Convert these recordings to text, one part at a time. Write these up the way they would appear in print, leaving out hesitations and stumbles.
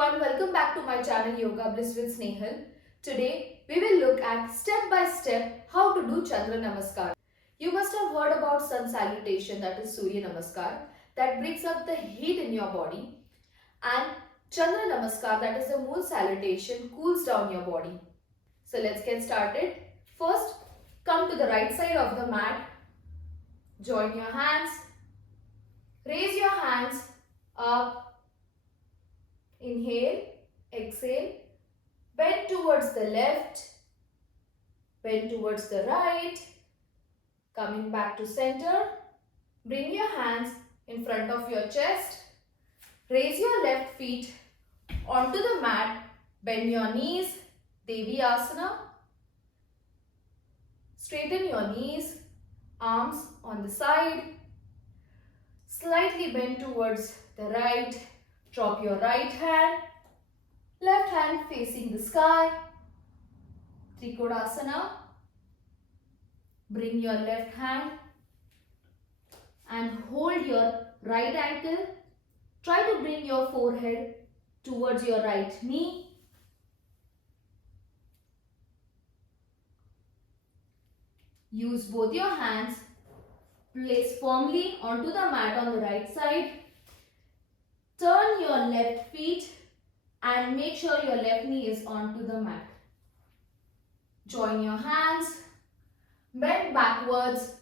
everyone, welcome back to my channel Yoga Bliss with Snehal. Today we will look at step by step how to do Chandra Namaskar. You must have heard about sun salutation, that is Surya Namaskar, that brings up the heat in your body, and Chandra Namaskar, that is the moon salutation, cools down your body. So let's get started. First, come to the right side of the mat, join your hands, raise your hands up. Inhale, exhale, bend towards the left, bend towards the right, coming back to center. Bring your hands in front of your chest, raise your left feet onto the mat, bend your knees, Devi Asana. Straighten your knees, arms on the side, slightly bend towards the right. Drop your right hand, left hand facing the sky, Trikodasana. Bring your left hand and hold your right ankle. Try to bring your forehead towards your right knee. Use both your hands, place firmly onto the mat on the right side. Turn your left feet and make sure your left knee is onto the mat. Join your hands, bend backwards,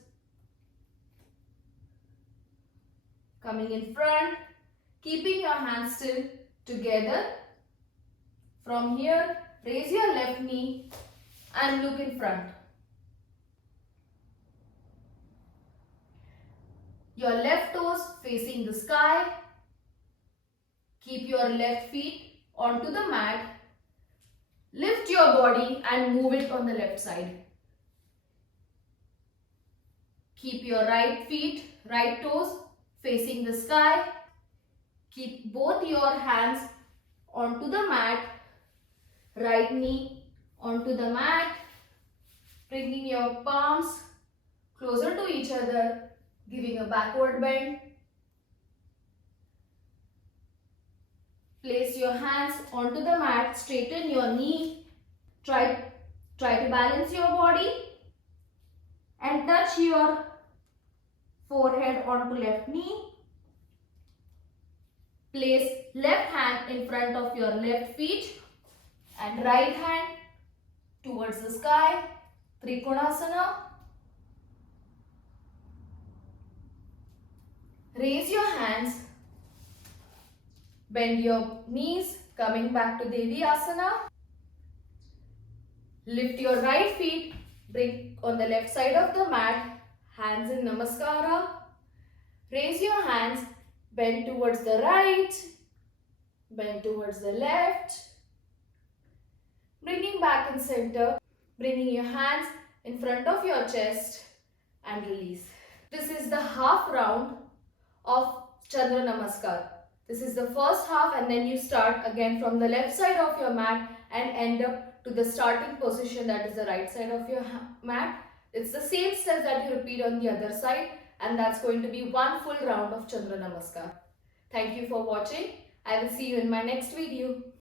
coming in front, keeping your hands still together. From here, raise your left knee and look in front. Your left toes facing the sky. Keep your left feet onto the mat. Lift your body and move it on the left side. Keep your right feet, right toes facing the sky. Keep both your hands onto the mat. Right knee onto the mat. Bringing your palms closer to each other, giving a backward bend. Place your hands onto the mat, straighten your knee, try to balance your body and touch your forehead onto left knee. Place left hand in front of your left feet and right hand towards the sky, Trikonasana. Raise your hands. Bend your knees, coming back to Devi Asana. Lift your right feet, bring on the left side of the mat, hands in Namaskara. Raise your hands, bend towards the right, bend towards the left. Bringing back in center, bringing your hands in front of your chest and release. This is the half round of Chandra Namaskar. This is the first half, and then you start again from the left side of your mat and end up to the starting position, that is the right side of your mat. It's the same steps that you repeat on the other side, and that's going to be one full round of Chandra Namaskar. Thank you for watching. I will see you in my next video.